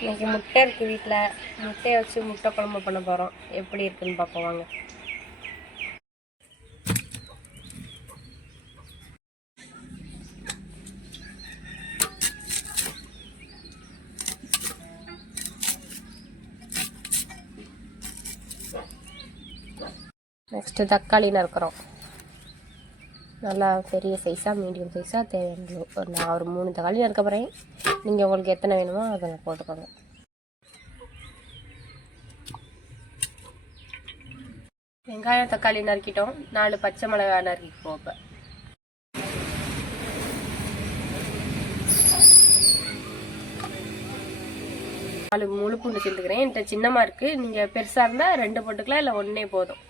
இன்னைக்கு முட்டை இருக்குது வீட்டில். முட்டையை வச்சு முட்டை குழம்பு பண்ண போகிறோம். எப்படி இருக்குன்னு பார்ப்போம் வாங்க. நெக்ஸ்ட்டு தக்காளி நறுக்கிறோம். நல்லா பெரிய சைஸாக மீடியம் சைஸாக தேவையான நான் ஒரு 3 தக்காளி நறுக்க போகிறேன். நீங்கள் உங்களுக்கு எத்தனை வேணுமோ அதை போட்டுக்கோங்க. வெங்காயம் தக்காளி நறுக்கிட்டோம். 4 பச்சை மிளகாய் நறுக்கிக்குவோம். இப்போ 4 முழு பூண்டு சேர்த்துக்கிறேன். என்கிட்ட சின்னமாக இருக்குது. நீங்கள் பெருசாக இருந்தால் 2 போட்டுக்கலாம், இல்லை 1 போதும்.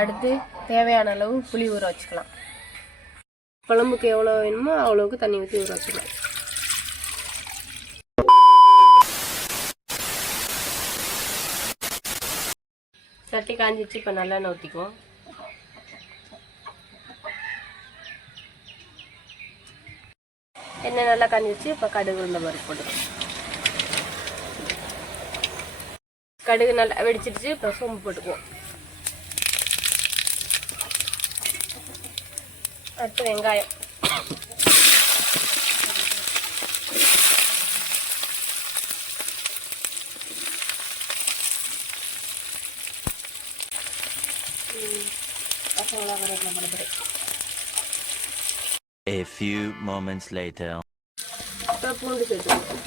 அடுத்து தேவையான அளவு புளி ஊற வச்சுக்கலாம். குழம்புக்கு எவ்வளோ வேணுமோ அவ்வளோவுக்கு தண்ணி ஊற்றி ஊற வச்சுக்கலாம். சட்டி காஞ்சிச்சு. இப்போ நல்லெண்ணெய் ஊற்றிக்குவோம். எண்ணெய் நல்லா காஞ்சிச்சு. இப்போ கடுகு உளுந்த பருப்பு போட்டுக்கோம். கடுகு நல்லா வெடிச்சிடுச்சு. இப்போ சோம்பு போட்டுக்குவோம். அடுத்து வெங்காயம். A few moments later. இப்போ பூண்டு சேர்த்துக்கணும்.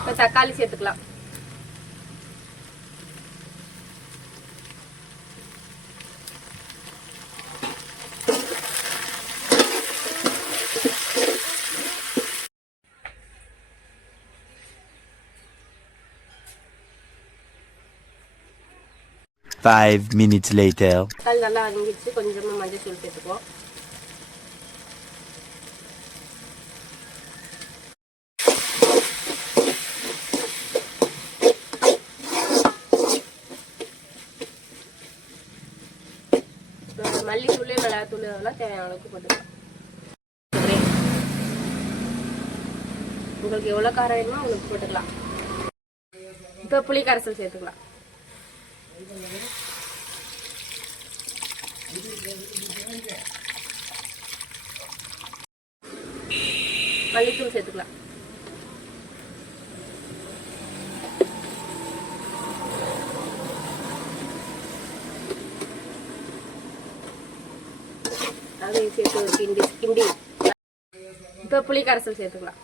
இப்போ தக்காளி சேர்த்துக்கலாம். Five minutes later. தக்காளி நல்லா வதங்கிடுச்சு. கொஞ்சமாக மஞ்சள் தூள் சேர்த்துக்குவோம். மல்லித்தூள் மிளகாத்தூள் அதெல்லாம் தேவையான அளவுக்கு போட்டுக்கலாம். உங்களுக்கு எவ்வளோ காரம் வேணுமோ உங்களுக்கு போட்டுக்கலாம். இப்போ புளி கரைசல் சேர்த்துக்கலாம். மல்லித்தூள் சேர்த்துக்கலாம். அதையும் சேர்த்து ஒரு கிண்டி இப்போ புளி கரைசல் சேர்த்துக்கலாம்.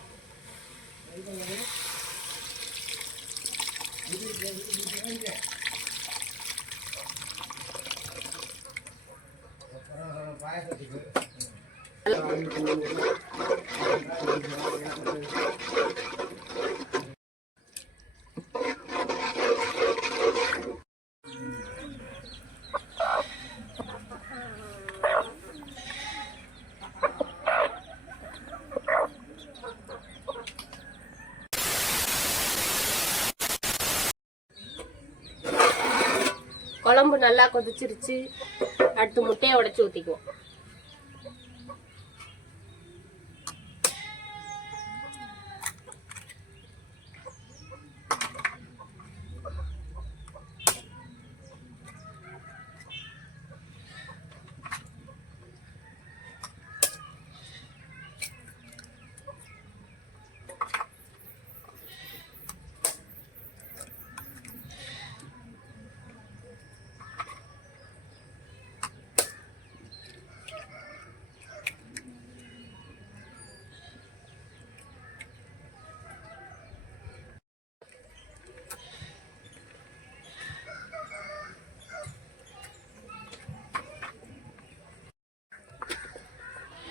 குழம்பு நல்லா கொதிச்சிருச்சு. அடுத்து முட்டையை உடைச்சு ஊற்றிக்குவோம்.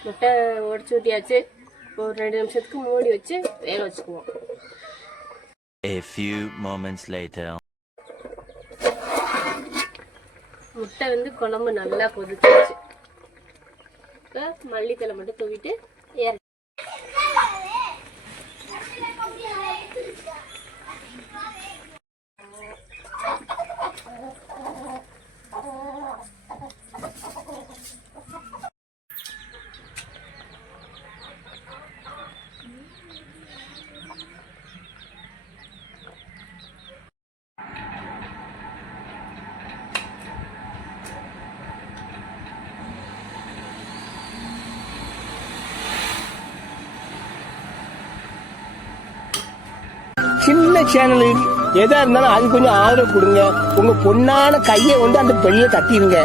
முட்டை உடச்சி ஊற்றியாச்சு. ஒரு 2 நிமிஷத்துக்கு மூடி வச்சு வேக வச்சுக்குவோம். A few moments later. முட்டை குழம்பு நல்லா கொதிச்சிருச்சு. இப்போ மல்லித்தலை மட்டும் தூவிட்டு ஏற சின்ன சேனலுக்கு எதா இருந்தாலும் அது கொஞ்சம் ஆதரவு கொடுங்க. உங்க பொண்ணான கையை வந்து அந்த பெண்ணில தட்டிடுங்க.